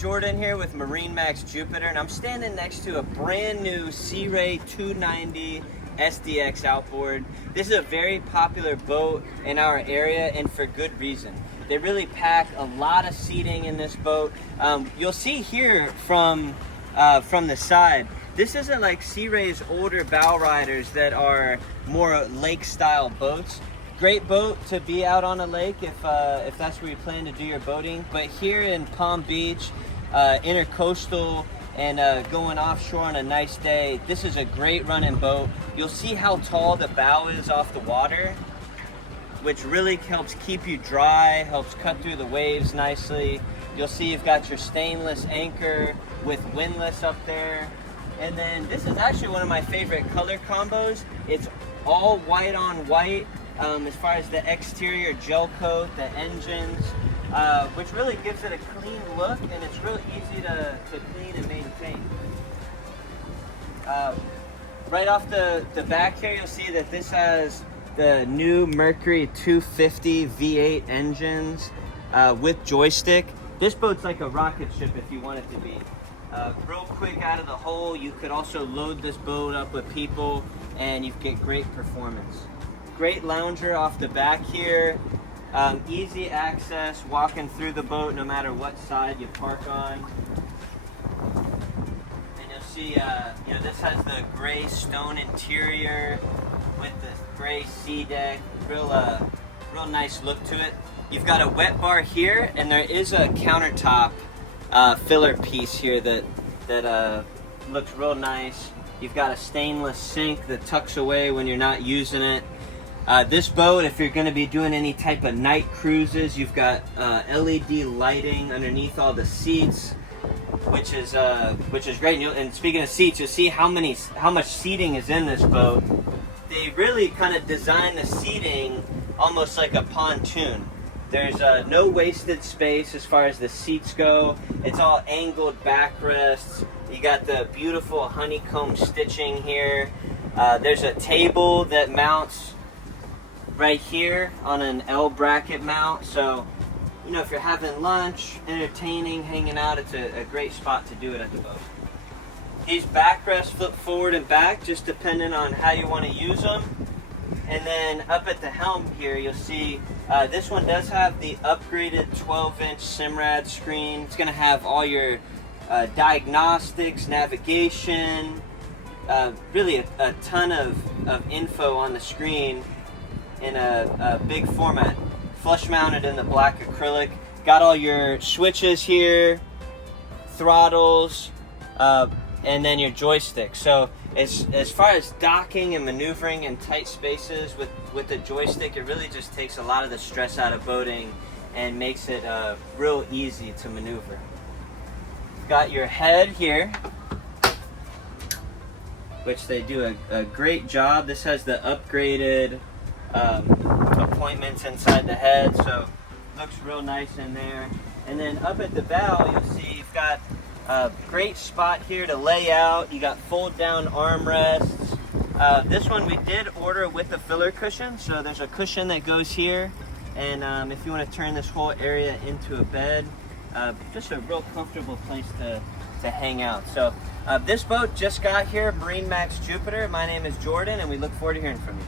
Jordan here with MarineMax Jupiter, and I'm standing next to a brand new Ray 290 SDX outboard. This is a very popular boat in our area, and for good reason. They really pack a lot of seating in this boat. You'll see here from the side, this isn't like Ray's older bow riders that are more lake-style boats. Great boat to be out on a lake if that's where you plan to do your boating. But here in Palm Beach, intercoastal, and going offshore on a nice day, this is a great running boat. You'll see how tall the bow is off the water, which really helps keep you dry, helps cut through the waves nicely. You'll see you've got your stainless anchor with windlass up there. And then this is actually one of my favorite color combos. It's all white on white. As far as the exterior gel coat, the engines, which really gives it a clean look, and it's real easy to clean and maintain. Right off the back here, you'll see that this has the new Mercury 250 V8 engines with joystick. This boat's like a rocket ship if you want it to be. Real quick out of the hole, you could also load this boat up with people and you get great performance. Great lounger off the back here, easy access walking through the boat no matter what side you park on. And you'll see, this has the gray stone interior with the gray sea deck. Real nice look to it. You've got a wet bar here, and there is a countertop filler piece here that looks real nice. You've got a stainless sink that tucks away when you're not using it. This boat, if you're going to be doing any type of night cruises, you've got LED lighting underneath all the seats, which is great. And speaking of seats, you'll see how much seating is in this boat. They really kind of design the seating almost like a pontoon. There's no wasted space as far as the seats go. It's all angled backrests. You got the beautiful honeycomb stitching here. There's a table that mounts right here on an L bracket mount, so if you're having lunch, entertaining, hanging out, it's a great spot to do it at the boat. These backrests flip forward and back just depending on how you want to use them. And then up at the helm here, you'll see this one does have the upgraded 12-inch Simrad screen. It's going to have all your diagnostics, navigation, really a ton of info on the screen in a big format, flush mounted in the black acrylic. Got all your switches here, throttles, and then your joystick. So as far as docking and maneuvering in tight spaces with the joystick, it really just takes a lot of the stress out of boating and makes it real easy to maneuver. Got your head here, which they do a great job. This has the upgraded appointments inside the head, so looks real nice in there. And then up at the bow, you'll see you've got a great spot here to lay out. You got fold down armrests. This one we did order with a filler cushion, so there's a cushion that goes here, and if you want to turn this whole area into a bed, just a real comfortable place to hang out. So this boat just got here, MarineMax Jupiter. My name is Jordan, and we look forward to hearing from you.